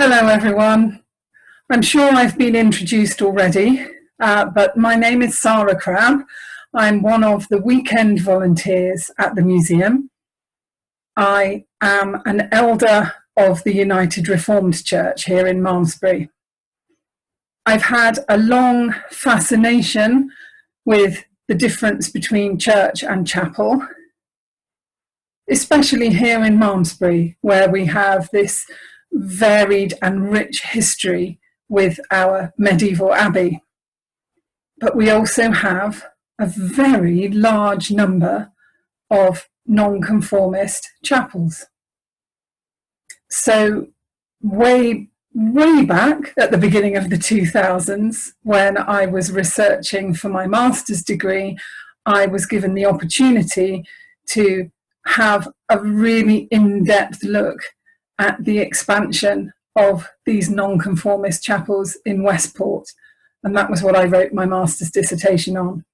Hello, everyone. I'm sure I've been introduced already, but my name is Sara Crabb. I'm one of the weekend volunteers at the museum. I am an elder of the United Reformed Church here in Malmesbury. I've had a long fascination with the difference between church and chapel, especially here in Malmesbury, where we have this varied and rich history with our medieval abbey. But we also have a very large number of non-conformist chapels. So way back at the beginning of the 2000s, when I was researching for my master's degree, I was given the opportunity to have a really in-depth look at the expansion of these non-conformist chapels in Westport. And that was what I wrote my master's dissertation on.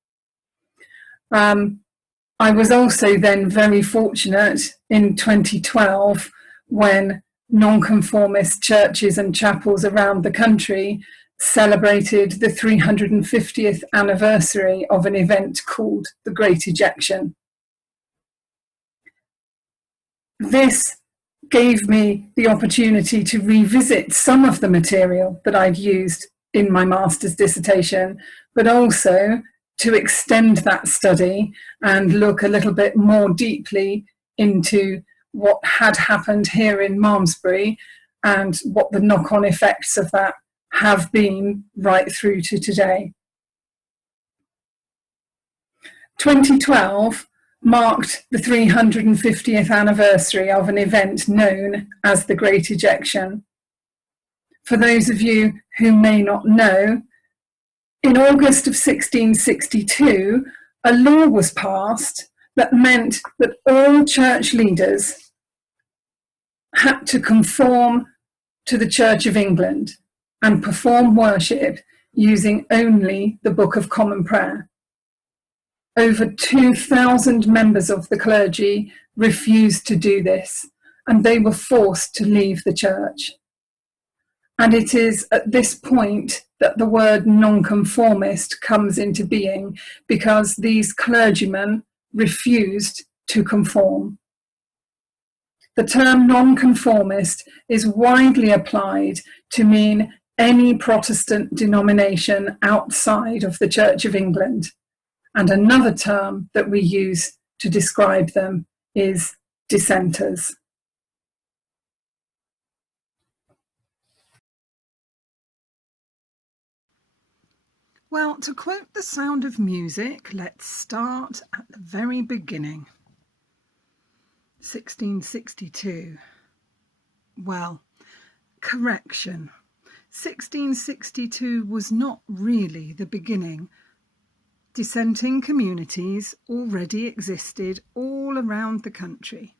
I was also then very fortunate in 2012 when non-conformist churches and chapels around the country celebrated the 350th anniversary of an event called the Great Ejection. This gave me the opportunity to revisit some of the material that I'd used in my master's dissertation, but also to extend that study and look a little bit more deeply into what had happened here in Malmesbury and what the knock-on effects of that have been right through to today. 2012 marked the 350th anniversary of an event known as the Great Ejection. For those of you who may not know, in August of 1662, a law was passed that meant that all church leaders had to conform to the Church of England and perform worship using only the Book of Common Prayer. Over 2,000 members of the clergy refused to do this, and they were forced to leave the church. And it is at this point that the word nonconformist comes into being, because these clergymen refused to conform. The term nonconformist is widely applied to mean any Protestant denomination outside of the Church of England. And another term that we use to describe them is dissenters. Well, to quote The Sound of Music, let's start at the very beginning. 1662. Well, correction. 1662 was not really the beginning. Dissenting communities already existed all around the country.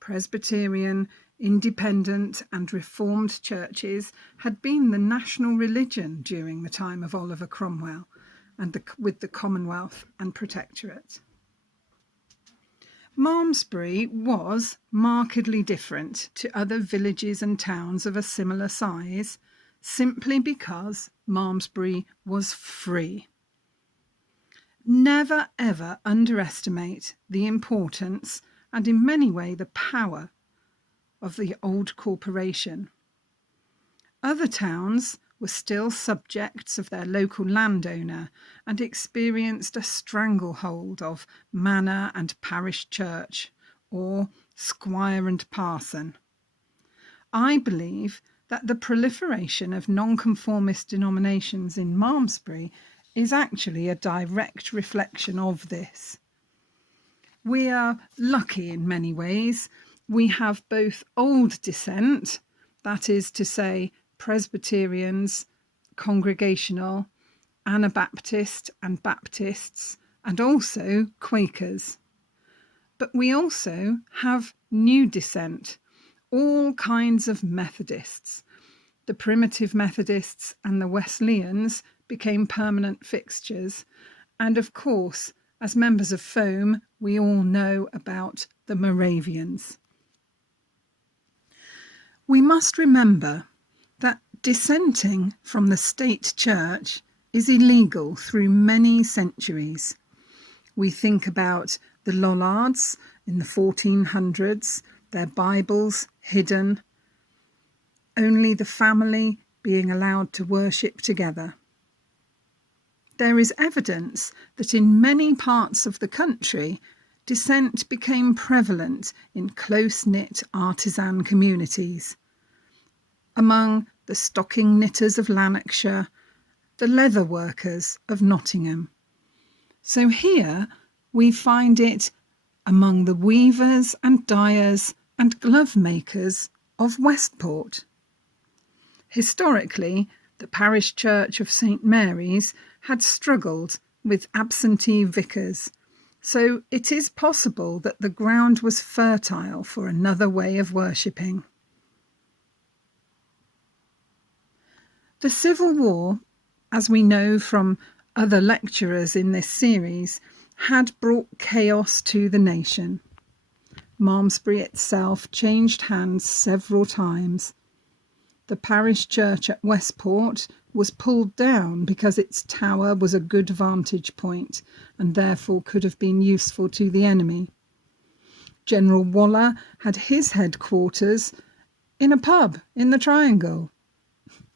Presbyterian, Independent and Reformed churches had been the national religion during the time of Oliver Cromwell and with the Commonwealth and Protectorate. Malmesbury was markedly different to other villages and towns of a similar size, simply because Malmesbury was free. Never ever underestimate the importance and in many ways the power of the old corporation. Other towns were still subjects of their local landowner and experienced a stranglehold of manor and parish church, or squire and parson. I believe that the proliferation of nonconformist denominations in Malmesbury is actually a direct reflection of this. We are lucky in many ways. We have both old dissent, that is to say, Presbyterians, Congregational, Anabaptist and Baptists, and also Quakers. But we also have new dissent, all kinds of Methodists. The Primitive Methodists and the Wesleyans became permanent fixtures, and of course, as members of FOAM, we all know about the Moravians. We must remember Dissenting from the state church is illegal through many centuries. We think about the Lollards in the 1400s, their Bibles hidden, only the family being allowed to worship together. There is evidence that in many parts of the country, dissent became prevalent in close-knit artisan communities. Among the stocking knitters of Lanarkshire, the leather workers of Nottingham. So here we find it among the weavers and dyers and glove makers of Westport. Historically, the parish church of St Mary's had struggled with absentee vicars, so it is possible that the ground was fertile for another way of worshipping. The Civil War, as we know from other lecturers in this series, had brought chaos to the nation. Malmesbury itself changed hands several times. The parish church at Westport was pulled down because its tower was a good vantage point and therefore could have been useful to the enemy. General Waller had his headquarters in a pub in the Triangle.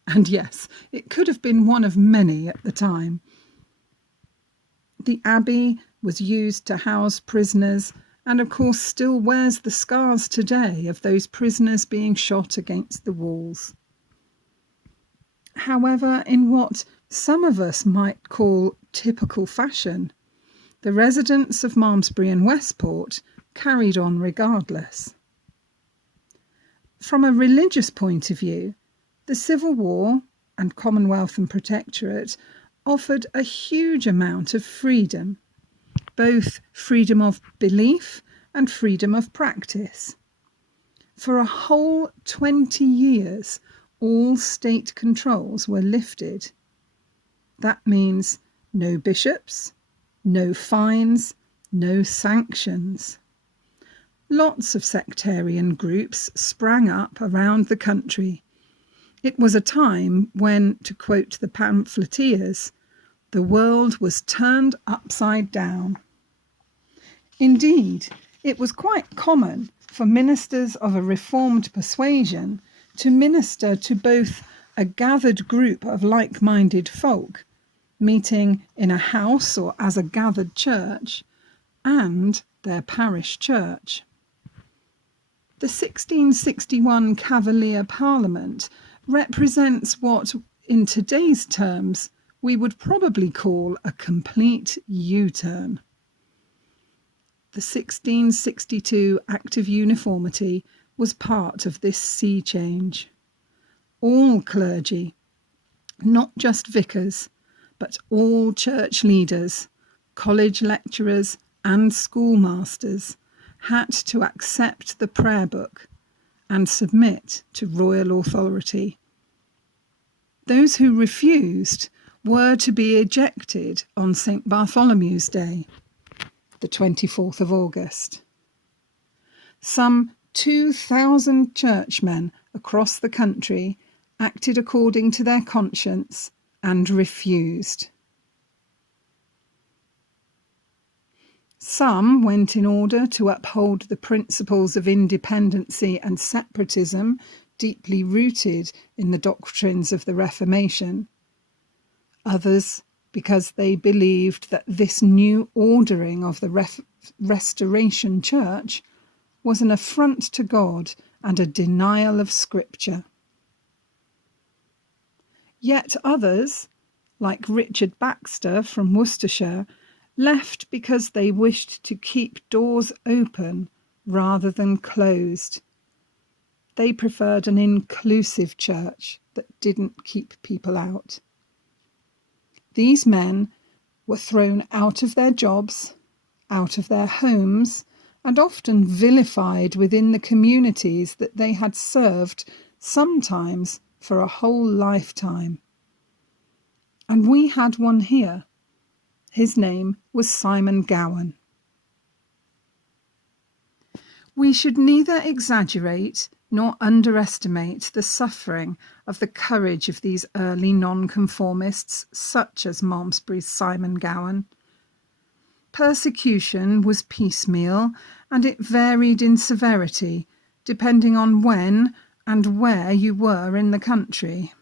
And yes, it could have been one of many at the time. The abbey was used to house prisoners and of course still wears the scars today of those prisoners being shot against the walls. However, in what some of us might call typical fashion, the residents of Malmesbury and Westport carried on regardless. From a religious point of view, the Civil War and Commonwealth and Protectorate offered a huge amount of freedom, both freedom of belief and freedom of practice. For a whole 20 years, all state controls were lifted. That means no bishops, no fines, no sanctions. Lots of sectarian groups sprang up around the country. It was a time when, to quote the pamphleteers, the world was turned upside down. Indeed, it was quite common for ministers of a reformed persuasion to minister to both a gathered group of like-minded folk, meeting in a house or as a gathered church, and their parish church. The 1661 Cavalier Parliament represents what, in today's terms, we would probably call a complete U-turn. The 1662 Act of Uniformity was part of this sea change. All clergy, not just vicars, but all church leaders, college lecturers and schoolmasters, had to accept the prayer book and submit to royal authority. Those who refused were to be ejected on St. Bartholomew's Day, the 24th of August. Some 2,000 churchmen across the country acted according to their conscience and refused. Some went in order to uphold the principles of independency and separatism deeply rooted in the doctrines of the Reformation. Others because they believed that this new ordering of the Restoration Church was an affront to God and a denial of Scripture. Yet others, like Richard Baxter from Worcestershire, left because they wished to keep doors open rather than closed. They preferred an inclusive church that didn't keep people out. These men were thrown out of their jobs, out of their homes, and often vilified within the communities that they had served, sometimes for a whole lifetime. And we had one here. His name was Simon Gowan. We should neither exaggerate nor underestimate the suffering of the courage of these early nonconformists, such as Malmesbury's Simon Gowan. Persecution was piecemeal, and it varied in severity, depending on when and where you were in the country.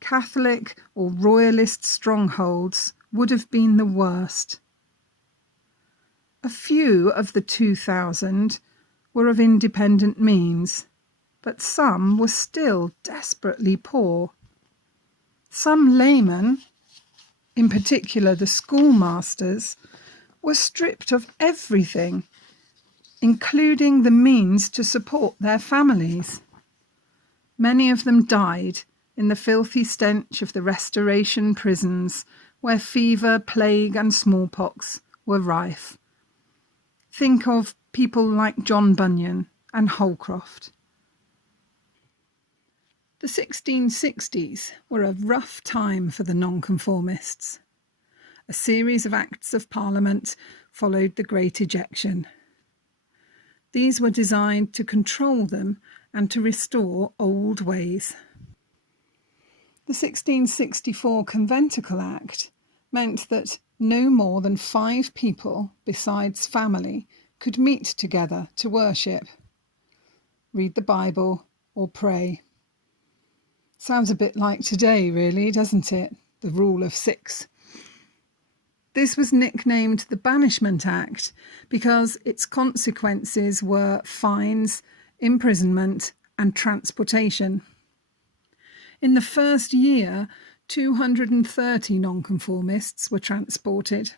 Catholic or royalist strongholds would have been the worst. A few of the 2,000 were of independent means, but some were still desperately poor. Some laymen, in particular the schoolmasters, were stripped of everything, including the means to support their families. Many of them died in the filthy stench of the Restoration prisons, where fever, plague and smallpox were rife. Think of people like John Bunyan and Holcroft. The 1660s were a rough time for the nonconformists. A series of Acts of Parliament followed the Great Ejection. These were designed to control them and to restore old ways. The 1664 Conventicle Act meant that no more than 5 people besides family could meet together to worship, read the Bible or pray. Sounds a bit like today, really, doesn't it? The rule of 6. This was nicknamed the Banishment Act because its consequences were fines, imprisonment and transportation. In the first year, 230 nonconformists were transported.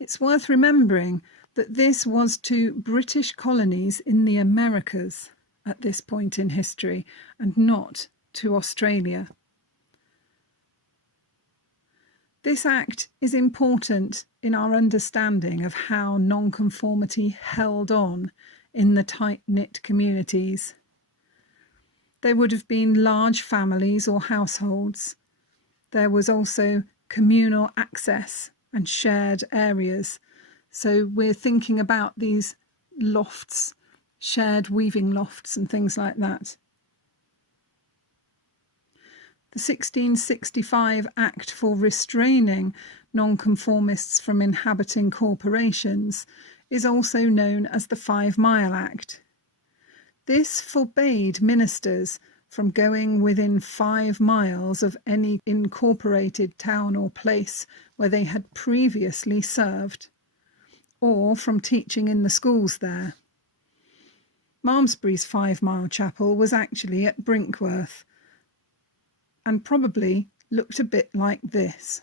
It's worth remembering that this was to British colonies in the Americas at this point in history, and not to Australia. This act is important in our understanding of how nonconformity held on in the tight-knit communities. There would have been large families or households. There was also communal access and shared areas. So we're thinking about these lofts, shared weaving lofts and things like that. The 1665 Act for restraining nonconformists from inhabiting corporations is also known as the 5 Mile Act. This forbade ministers from going within 5 miles of any incorporated town or place where they had previously served, or from teaching in the schools there. Malmesbury's 5 Mile Chapel was actually at Brinkworth, and probably looked a bit like this.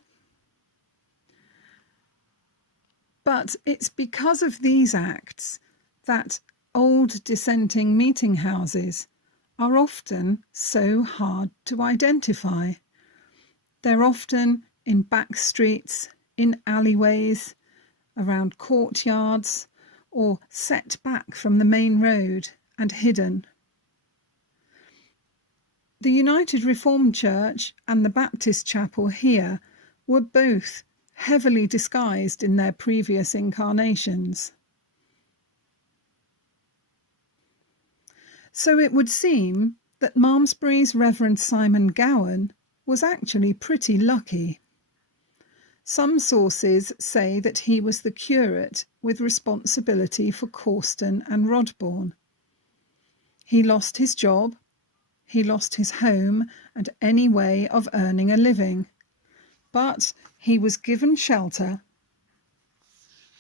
But it's because of these acts that old dissenting meeting houses are often so hard to identify. They're often in back streets, in alleyways, around courtyards, or set back from the main road and hidden. The United Reformed Church and the Baptist Chapel here were both heavily disguised in their previous incarnations. So it would seem that Malmesbury's Reverend Simon Gowan was actually pretty lucky. Some sources say that he was the curate with responsibility for Corston and Rodbourne. He lost his job, he lost his home and any way of earning a living, but he was given shelter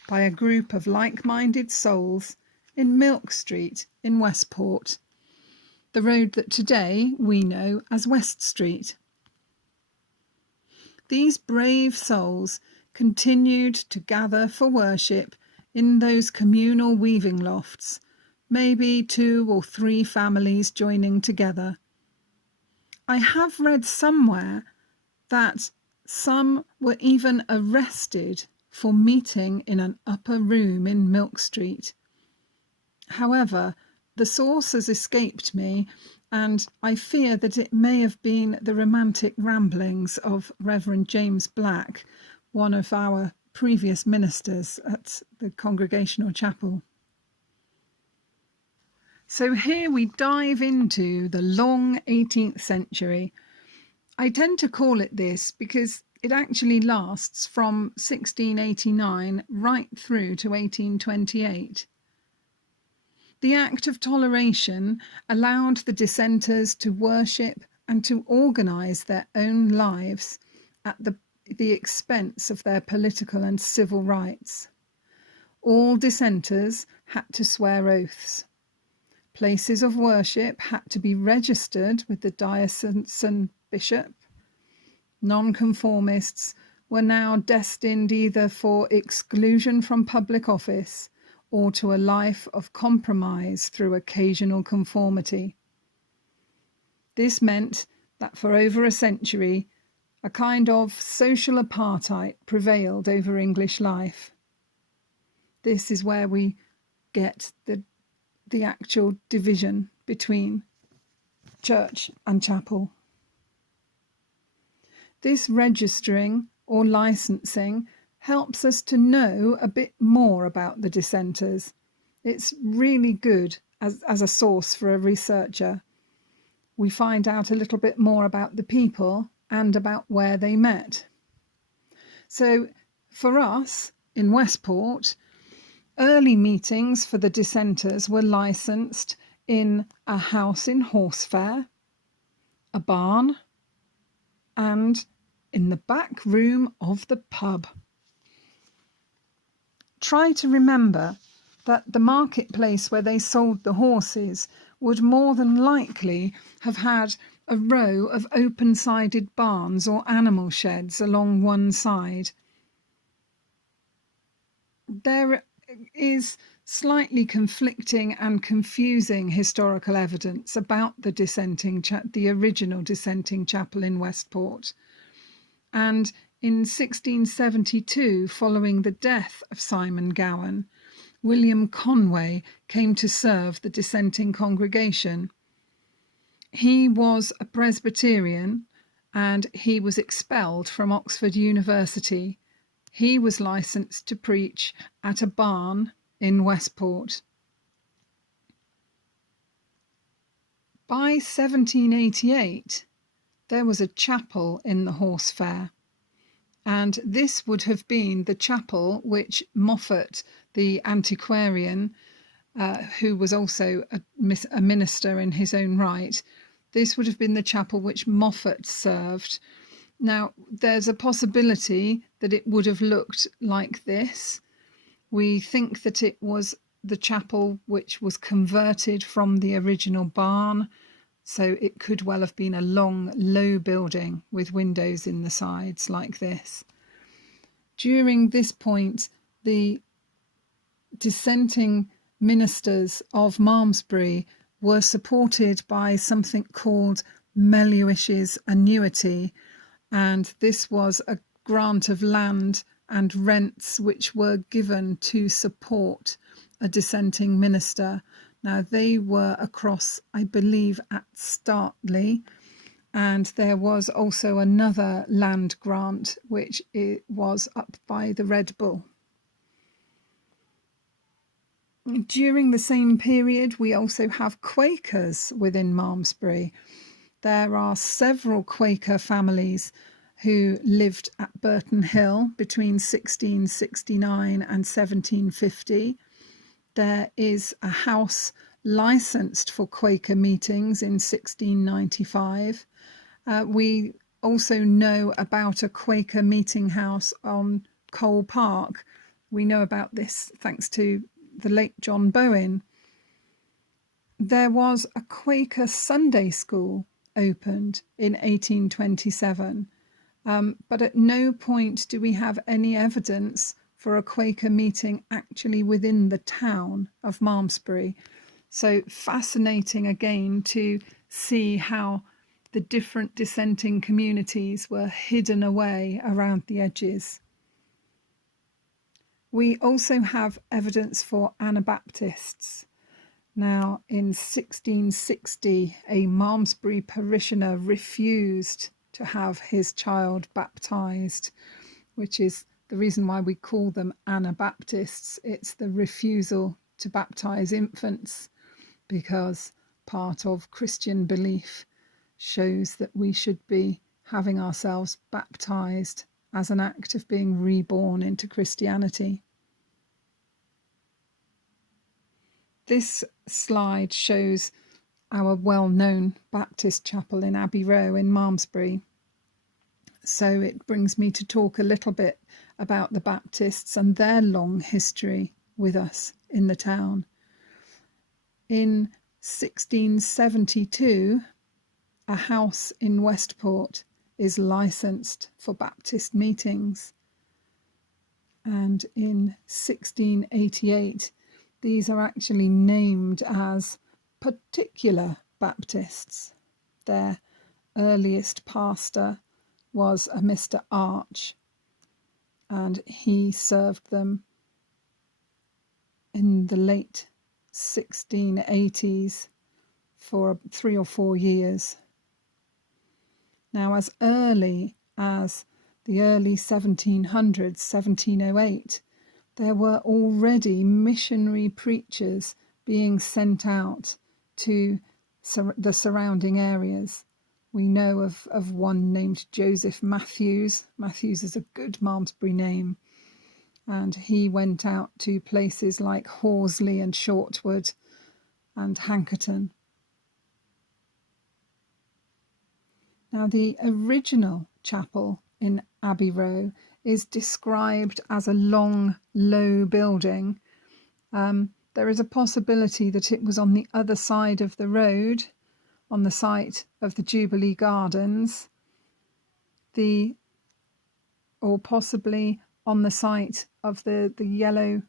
by a group of like-minded souls in Milk Street in Westport, the road that today we know as West Street. These brave souls continued to gather for worship in those communal weaving lofts, maybe 2 or 3 families joining together. I have read somewhere that some were even arrested for meeting in an upper room in Milk Street. However, the source has escaped me, and I fear that it may have been the romantic ramblings of Reverend James Black, one of our previous ministers at the Congregational Chapel. So here we dive into the long 18th century. I tend to call it this because it actually lasts from 1689 right through to 1828. The Act of Toleration allowed the dissenters to worship and to organise their own lives at the expense of their political and civil rights. All dissenters had to swear oaths. Places of worship had to be registered with the diocesan bishop. Non-conformists were now destined either for exclusion from public office or to a life of compromise through occasional conformity. This meant that for over a century, a kind of social apartheid prevailed over English life. This is where we get the actual division between church and chapel. This registering or licensing helps us to know a bit more about the dissenters. It's really good as a source for a researcher. We find out a little bit more about the people and about where they met. So for us in Westport, early meetings for the dissenters were licensed in a house in Horsefair, a barn, and in the back room of the pub. Try to remember that the marketplace where they sold the horses would more than likely have had a row of open-sided barns or animal sheds along one side. There is slightly conflicting and confusing historical evidence about the original dissenting chapel in Westport. And in 1672, following the death of Simon Gowan, William Conway came to serve the dissenting congregation. He was a Presbyterian and he was expelled from Oxford University. He was licensed to preach at a barn in Westport. By 1788, there was a chapel in the Horsefair, and this would have been the chapel which Moffat, the antiquarian, who was also a minister in his own right, this would have been the chapel which Moffat served. Now, there's a possibility that it would have looked like this. We think that it was the chapel which was converted from the original barn, so it could well have been a long, low building with windows in the sides like this. During this point, the dissenting ministers of Malmesbury were supported by something called Melhuish's annuity, and this was a grant of land and rents which were given to support a dissenting minister. Now they were across, I believe, at Startley, and there was also another land grant which it was up by the Red Bull. During the same period, we also have Quakers within Malmesbury. There are several Quaker families who lived at Burton Hill between 1669 and 1750. There is a house licensed for Quaker meetings in 1695. We also know about a Quaker meeting house on Cole Park. We know about this thanks to the late John Bowen. There was a Quaker Sunday school opened in 1827, but at no point do we have any evidence for a Quaker meeting actually within the town of Malmesbury. So fascinating again to see how the different dissenting communities were hidden away around the edges. We also have evidence for Anabaptists. Now, in 1660, a Malmesbury parishioner refused to have his child baptised, which is the reason why we call them Anabaptists. It's the refusal to baptise infants. because part of Christian belief shows that we should be having ourselves baptized as an act of being reborn into Christianity. This slide shows our well-known Baptist chapel in Abbey Row in Malmesbury. So it brings me to talk a little bit about the Baptists and their long history with us in the town. In 1672, a house in Westport is licensed for Baptist meetings. And in 1688, these are actually named as particular Baptists. Their earliest pastor was a Mr. Arch, and he served them in the late 1680s for 3 or 4 years. Now, as early as the early 1700s, 1708, there were already missionary preachers being sent out to the surrounding areas. We know of one named Joseph Matthews. Matthews is a good Malmesbury name. And he went out to places like Horsley and Shortwood and Hankerton. Now, the original chapel in Abbey Row is described as a long, low building. There is a possibility that it was on the other side of the road, on the site of the Jubilee Gardens, or possibly on the site of the yellow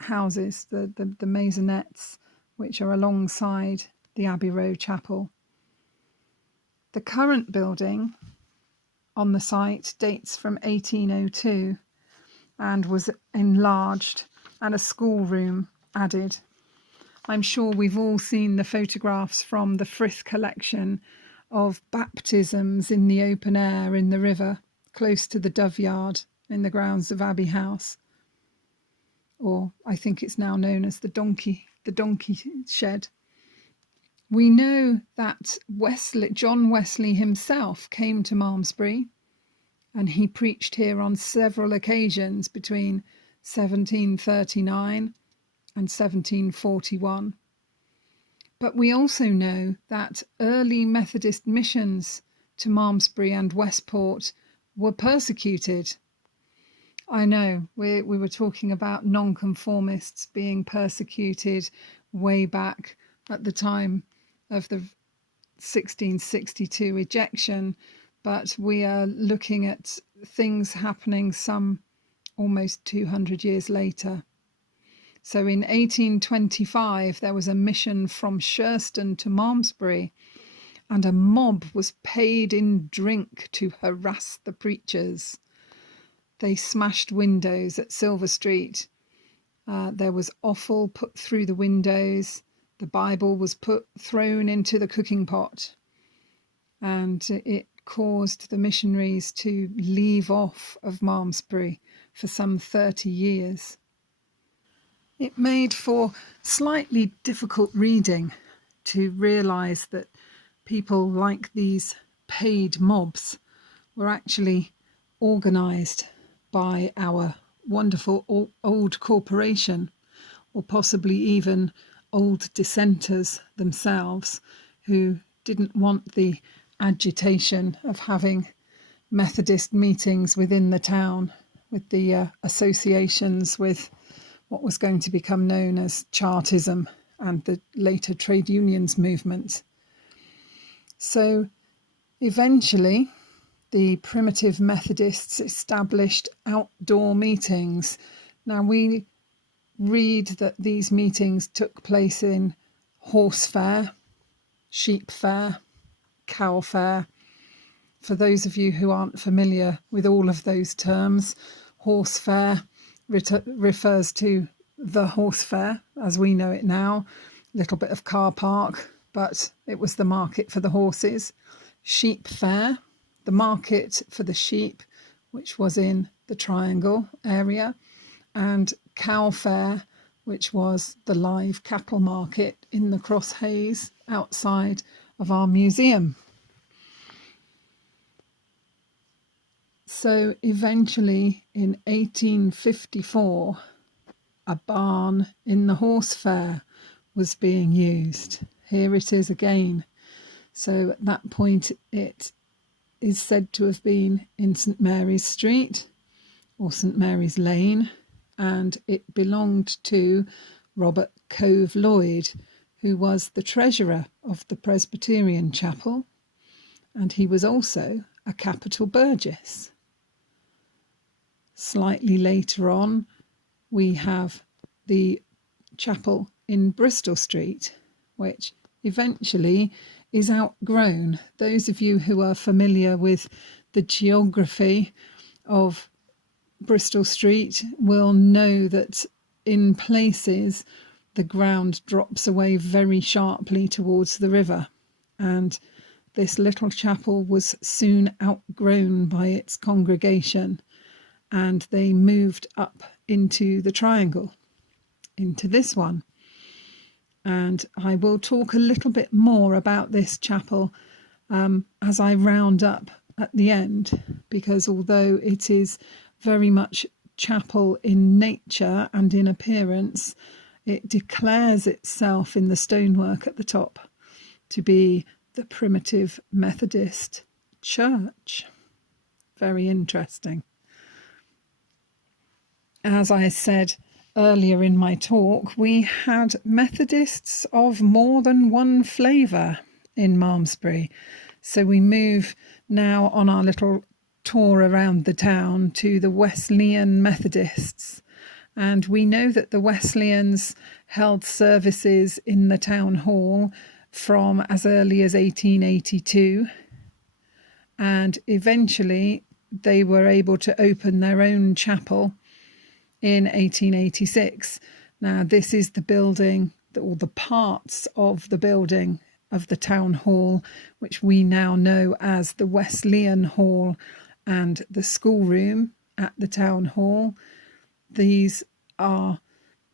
houses, the maisonettes, which are alongside the Abbey Row Chapel. The current building on the site dates from 1802 and was enlarged and a schoolroom added. I'm sure we've all seen the photographs from the Frith collection of baptisms in the open air in the river, close to the Doveyard in the grounds of Abbey House, or I think it's now known as the donkey shed. We know that John Wesley himself came to Malmesbury, and he preached here on several occasions between 1739 and 1741. But we also know that early Methodist missions to Malmesbury and Westport were persecuted. I know we were talking about non-conformists being persecuted way back at the time of the 1662 ejection, but we are looking at things happening some almost 200 years later. So in 1825, there was a mission from Shurston to Malmesbury, and a mob was paid in drink to harass the preachers. They smashed windows at Silver Street. There was offal put through the windows. The Bible was thrown into the cooking pot, and it caused the missionaries to leave off of Malmesbury for some 30 years. It made for slightly difficult reading to realise that people like these paid mobs were actually organised by our wonderful old corporation, or possibly even old dissenters themselves, who didn't want the agitation of having Methodist meetings within the town, with the associations with what was going to become known as Chartism and the later trade unions movement. So eventually the primitive Methodists established outdoor meetings. Now we read that these meetings took place in horse fair, sheep fair, cow fair. For those of you who aren't familiar with all of those terms, horse fair refers to the horse fair as we know it now, a little bit of car park, but it was the market for the horses. Sheep fair, the market for the sheep, which was in the Triangle area, and cow fair, which was the live cattle market in the Cross Hayes outside of our museum. So eventually in 1854, a barn in the horse fair was being used. Here it is again. So at that point it is said to have been in St Mary's Street or St Mary's Lane, and it belonged to Robert Cove Lloyd, who was the treasurer of the Presbyterian Chapel, and he was also a capital burgess. Slightly later on, we have the chapel in Bristol Street, which eventually is outgrown. Those of you who are familiar with the geography of Bristol Street will know that in places the ground drops away very sharply towards the river, and this little chapel was soon outgrown by its congregation, and they moved up into the triangle, into this one. And I will talk a little bit more about this chapel as I round up at the end, because although it is very much chapel in nature and in appearance, it declares itself in the stonework at the top to be the primitive Methodist church. Very interesting. As I said earlier in my talk, we had Methodists of more than one flavour in Malmesbury. So we move now on our little tour around the town to the Wesleyan Methodists. And we know that the Wesleyans held services in the town hall from as early as 1882. And eventually they were able to open their own chapel in 1886. Now, this is the building, or the parts of the building of the town hall, which we now know as the Wesleyan Hall, and the schoolroom at the town hall. These are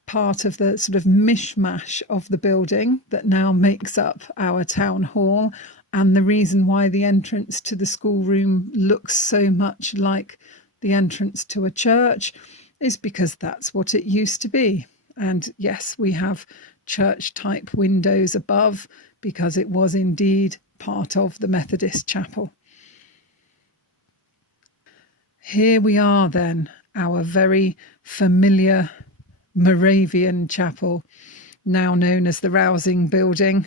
part of the sort of mishmash of the building that now makes up our town hall, and the reason why the entrance to the schoolroom looks so much like the entrance to a church is because that's what it used to be. And yes, we have church type windows above because it was indeed part of the Methodist chapel. Here we are then, our very familiar Moravian chapel, now known as the Rousing Building.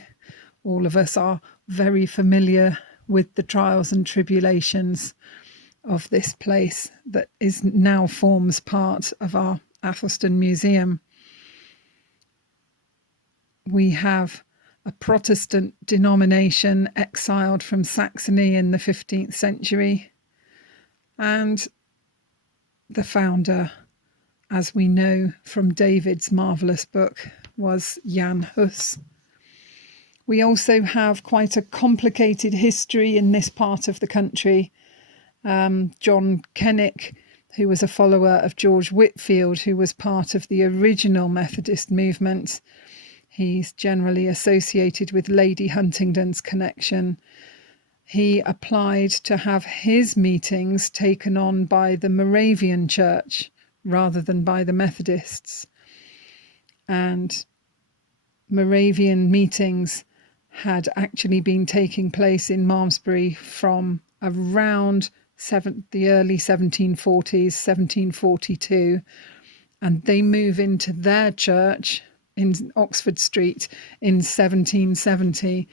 All of us are very familiar with the trials and tribulations of this place that is now forms part of our Athelstan Museum. We have a Protestant denomination exiled from Saxony in the 15th century, and the founder, as we know from David's marvellous book, was Jan Hus. We also have quite a complicated history in this part of the country. John Kennick, who was a follower of George Whitefield, who was part of the original Methodist movement. He's generally associated with Lady Huntingdon's connection. He applied to have his meetings taken on by the Moravian Church rather than by the Methodists. And Moravian meetings had actually been taking place in Malmesbury from around the early 1740s, 1742, and they move into their church in Oxford Street in 1770.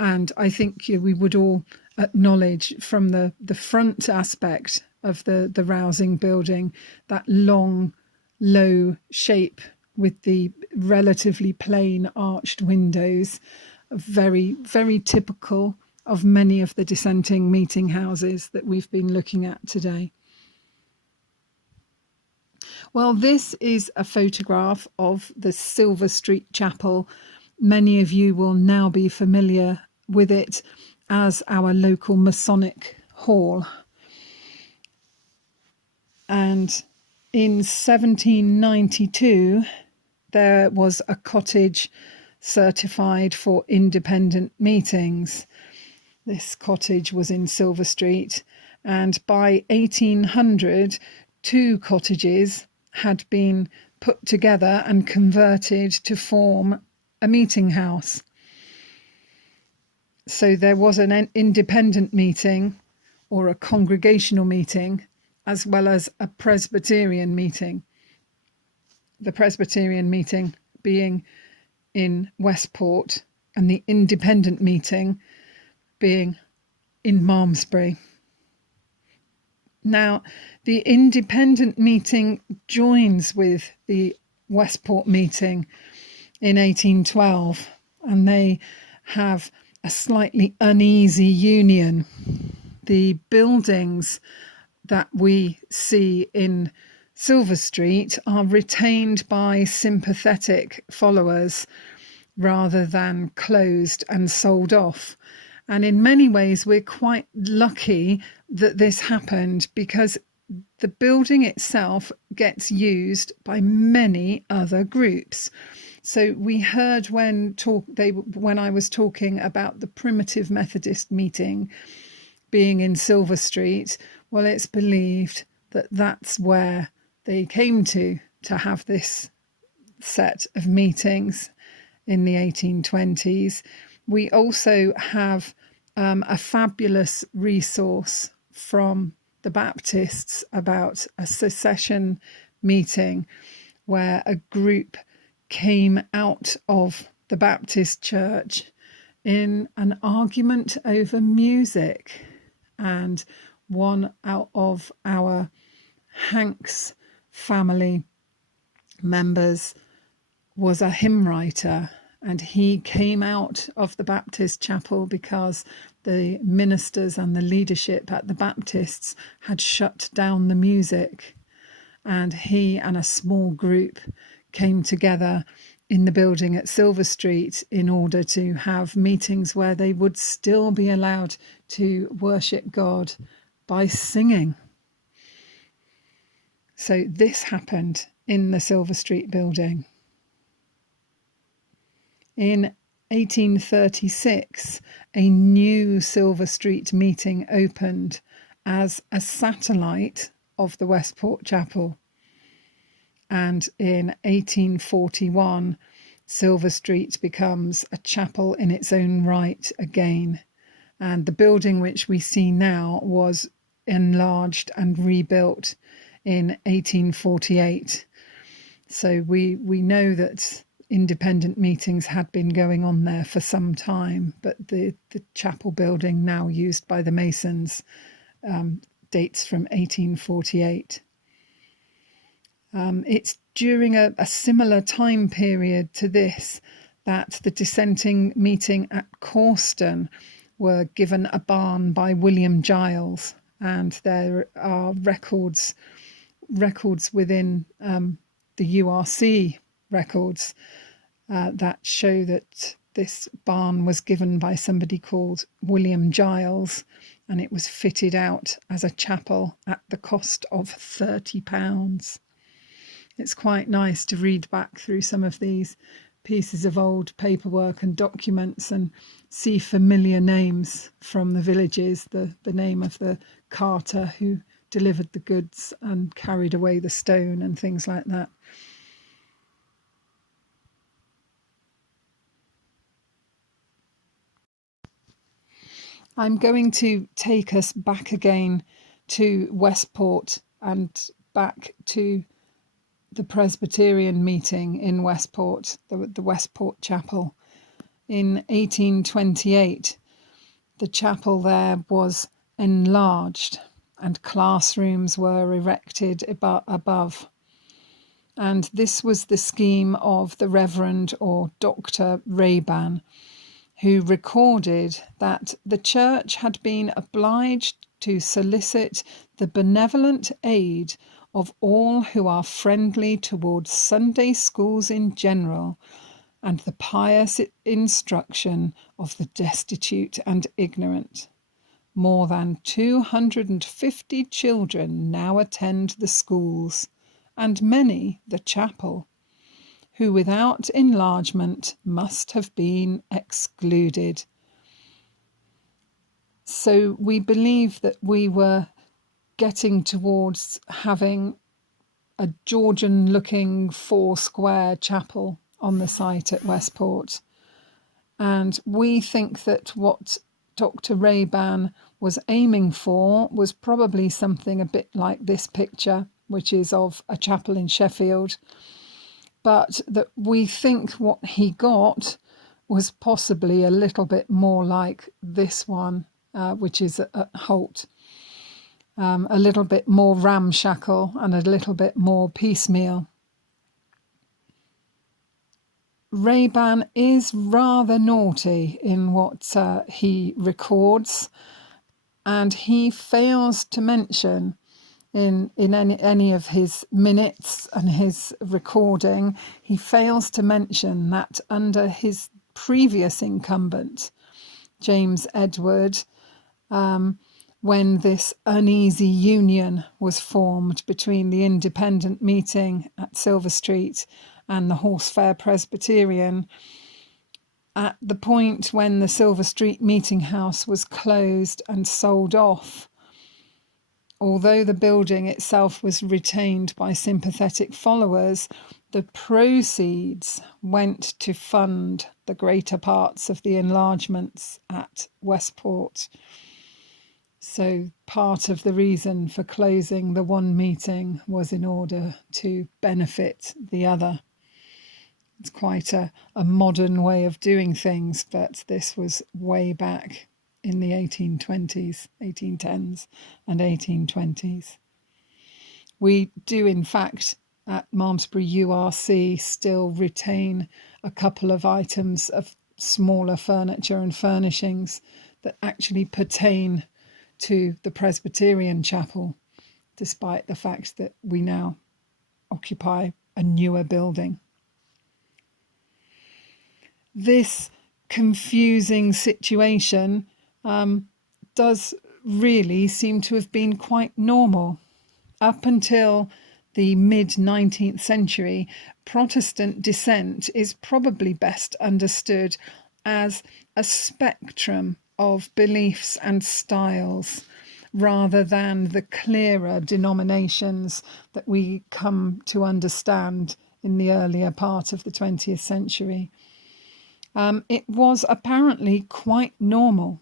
And I think we would all acknowledge from the front aspect of the Rousing Building, that long, low shape with the relatively plain arched windows, very, very typical of many of the dissenting meeting houses that we've been looking at today. Well, this is a photograph of the Silver Street Chapel. Many of you will now be familiar with it as our local Masonic hall. And in 1792, there was a cottage certified for independent meetings. This cottage was in Silver Street, and by 1800, 2 cottages had been put together and converted to form a meeting house. So there was an independent meeting or a congregational meeting, as well as a Presbyterian meeting. The Presbyterian meeting being in Westport and the independent meeting being in Malmesbury. Now, the independent meeting joins with the Westport meeting in 1812, and they have a slightly uneasy union. The buildings that we see in Silver Street are retained by sympathetic followers rather than closed and sold off. And in many ways, we're quite lucky that this happened, because the building itself gets used by many other groups. So we heard when I was talking about the Primitive Methodist meeting being in Silver Street, well, it's believed that that's where they came to have this set of meetings in the 1820s. We also have a fabulous resource from the Baptists about a secession meeting where a group came out of the Baptist church in an argument over music. And one out of our Hanks family members was a hymn writer, and he came out of the Baptist chapel because the ministers and the leadership at the Baptists had shut down the music, and he and a small group came together in the building at Silver Street in order to have meetings where they would still be allowed to worship God by singing. So this happened in the Silver Street building. In 1836, a new Silver Street meeting opened as a satellite of the Westport Chapel. And in 1841, Silver Street becomes a chapel in its own right again. And the building which we see now was enlarged and rebuilt in 1848. So we know that independent meetings had been going on there for some time, but the chapel building now used by the Masons dates from 1848. It's during a similar time period to this that the dissenting meeting at Corston were given a barn by William Giles, and there are records within the URC records that show that this barn was given by somebody called William Giles, and it was fitted out as a chapel at the cost of £30. It's quite nice to read back through some of these pieces of old paperwork and documents and see familiar names from the villages, the name of the carter who delivered the goods and carried away the stone and things like that. I'm going to take us back again to Westport and back to the Presbyterian meeting in Westport, the Westport Chapel. In 1828, the chapel there was enlarged and classrooms were erected above. And this was the scheme of the Reverend or Dr. Rayban, who recorded that the church had been obliged to solicit the benevolent aid of all who are friendly towards Sunday schools in general, and the pious instruction of the destitute and ignorant. More than 250 children now attend the schools, and many the chapel, who without enlargement must have been excluded. So we believe that we were getting towards having a Georgian-looking 4-square chapel on the site at Westport. And we think that what Dr. Ray-Ban was aiming for was probably something a bit like this picture, which is of a chapel in Sheffield. But that we think what he got was possibly a little bit more like this one, which is at Holt. A little bit more ramshackle and a little bit more piecemeal. Ray-Ban is rather naughty in what he records, and he fails to mention in any of his minutes and his recording, he fails to mention that under his previous incumbent, James Edward, when this uneasy union was formed between the Independent meeting at Silver Street and the Horse Fair Presbyterian, at the point when the Silver Street meeting house was closed and sold off, although the building itself was retained by sympathetic followers, the proceeds went to fund the greater parts of the enlargements at Westport. So part of the reason for closing the one meeting was in order to benefit the other. It's quite a modern way of doing things, but this was way back in the 1820s, 1810s and 1820s. We do, in fact, at Malmesbury URC still retain a couple of items of smaller furniture and furnishings that actually pertain to the Presbyterian chapel, despite the fact that we now occupy a newer building. This confusing situation does really seem to have been quite normal. Up until the mid-19th century, Protestant dissent is probably best understood as a spectrum of beliefs and styles, rather than the clearer denominations that we come to understand in the earlier part of the 20th century. It was apparently quite normal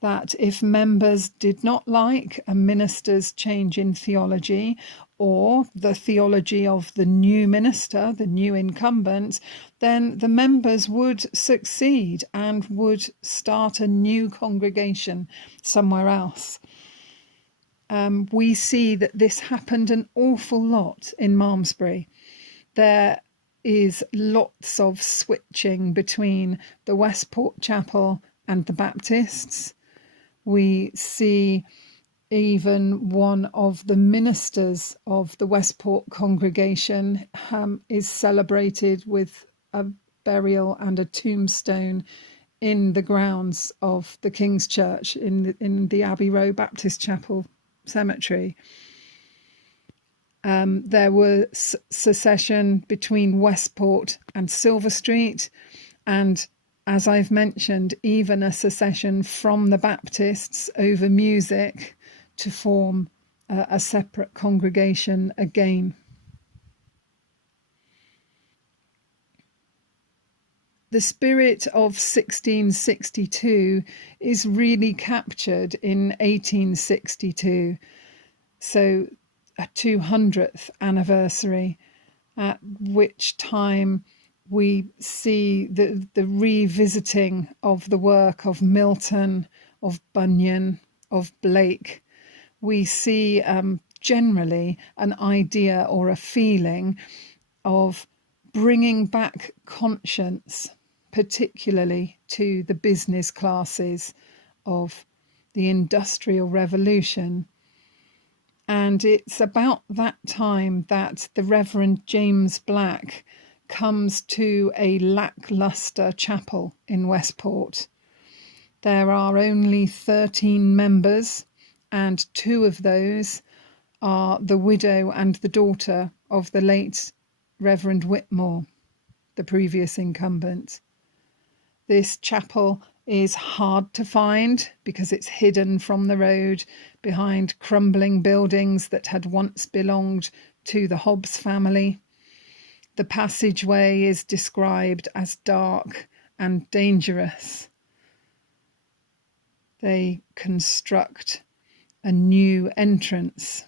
that if members did not like a minister's change in theology or the theology of the new minister, the new incumbent, then the members would succeed and would start a new congregation somewhere else. We see that this happened an awful lot in Malmesbury. There is lots of switching between the Westport Chapel and the Baptists. We see even one of the ministers of the Westport congregation is celebrated with a burial and a tombstone in the grounds of the King's Church in the Abbey Road Baptist Chapel cemetery. There was secession between Westport and Silver Street, and as I've mentioned, even a secession from the Baptists over music to form a separate congregation again. The spirit of 1662 is really captured in 1862, so a 200th anniversary, at which time we see the revisiting of the work of Milton, of Bunyan, of Blake. We see generally an idea or a feeling of bringing back conscience, particularly to the business classes of the Industrial Revolution. And it's about that time that the Reverend James Black comes to a lackluster chapel in Westport. There are only 13 members, and 2 of those are the widow and the daughter of the late Reverend Whitmore. the previous incumbent. This chapel is hard to find because it's hidden from the road behind crumbling buildings that had once belonged to the Hobbs family. The passageway is described as dark and dangerous. They construct a new entrance.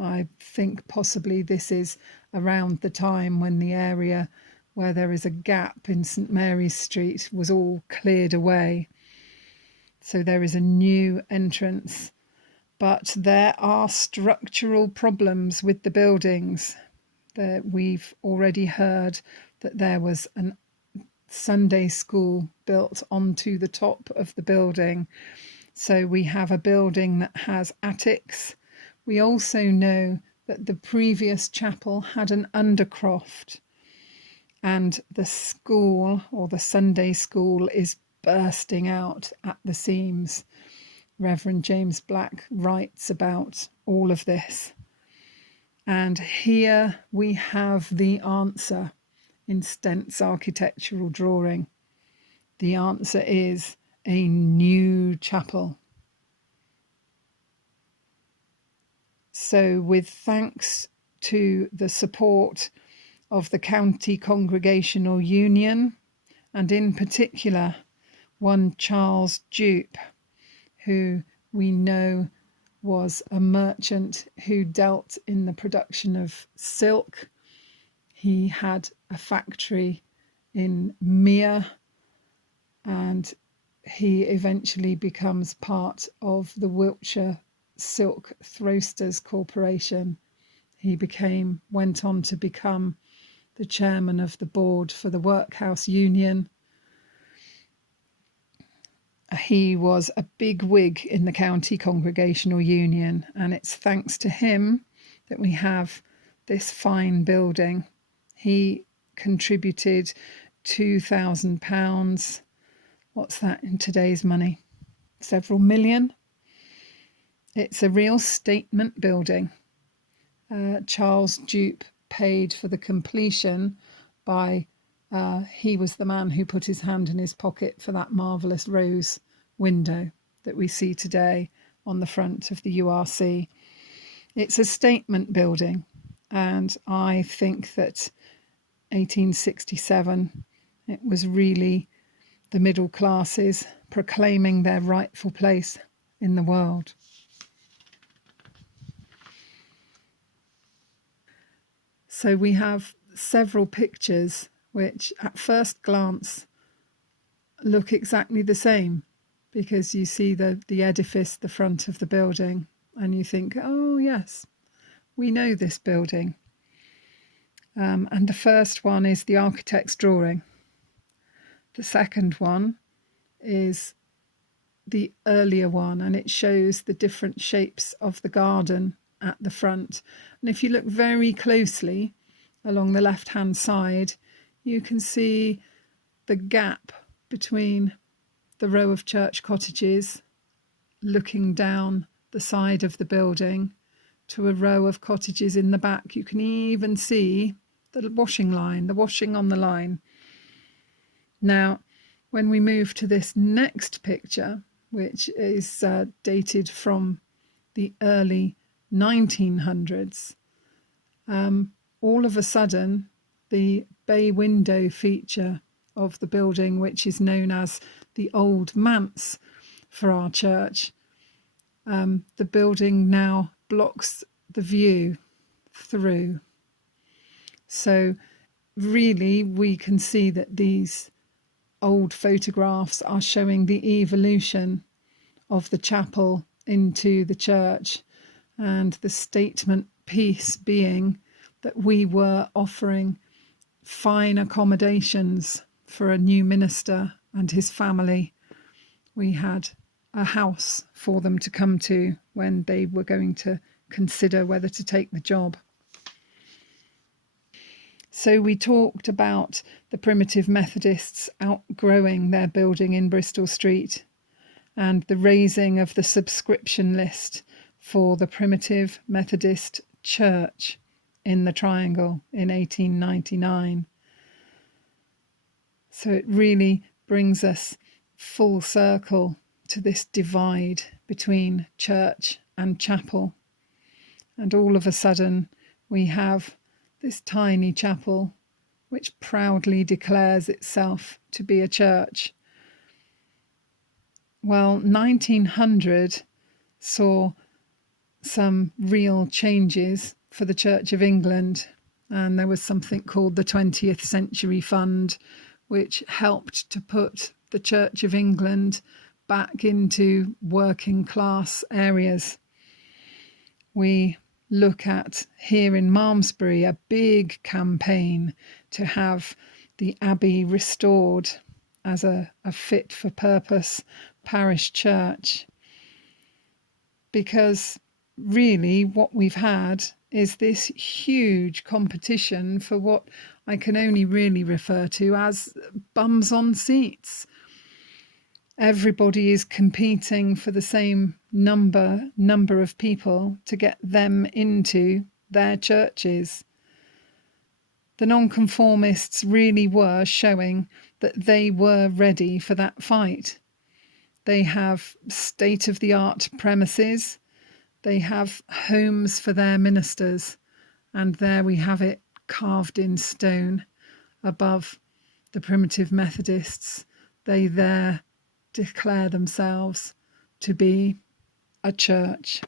I think possibly this is around the time when the area where there is a gap in St Mary's Street was all cleared away. So there is a new entrance, but there are structural problems with the buildings. We've already heard that there was a Sunday school built onto the top of the building. So we have a building that has attics. We also know that the previous chapel had an undercroft, and the school, or the Sunday school, is bursting out at the seams. Reverend James Black writes about all of this. And here we have the answer in Stent's architectural drawing. The answer is a new chapel. So with thanks to the support of the County Congregational Union, and in particular one Charles Jupe, who we know was a merchant who dealt in the production of silk. He had a factory in Mere, and he eventually becomes part of the Wiltshire Silk Throsters Corporation. He went on to become the chairman of the board for the Workhouse Union. He was a big wig in the County Congregational Union, and it's thanks to him that we have this fine building. He contributed £2,000. What's that in today's money? Several million. It's a real statement building. Charles Jupe paid for the completion by he was the man who put his hand in his pocket for that marvellous rose window that we see today on the front of the URC. It's a statement building, and I think that 1867, it was really the middle classes proclaiming their rightful place in the world. So we have several pictures which at first glance look exactly the same, because you see the edifice, the front of the building, and you think, oh yes, we know this building. And the first one is the architect's drawing. The second one is the earlier one, and it shows the different shapes of the garden at the front. And if you look very closely along the left-hand side, you can see the gap between the row of church cottages looking down the side of the building to a row of cottages in the back. You can even see the washing line, the washing on the line. Now, when we move to this next picture, which is dated from the early 1900s, all of a sudden, the bay window feature of the building, which is known as the Old Manse for our church, the building now blocks the view through. So really we can see that these old photographs are showing the evolution of the chapel into the church, and the statement piece being that we were offering fine accommodations for a new minister and his family. We had a house for them to come to when they were going to consider whether to take the job. So we talked about the Primitive Methodists outgrowing their building in Bristol Street and the raising of the subscription list for the Primitive Methodist Church in the Triangle in 1899. So it really brings us full circle to this divide between church and chapel. And all of a sudden, we have this tiny chapel which proudly declares itself to be a church. Well, 1900 saw some real changes for the Church of England, and there was something called the 20th Century Fund, which helped to put the Church of England back into working class areas. We look at here in Malmesbury a big campaign to have the Abbey restored as a fit for purpose parish church, because really what we've had is this huge competition for what I can only really refer to as bums on seats. Everybody is competing for the same number of people to get them into their churches. The nonconformists really were showing that they were ready for that fight. They have state-of-the-art premises, they have homes for their ministers, and there we have it carved in stone above the primitive Methodists. They there declare themselves to be a church.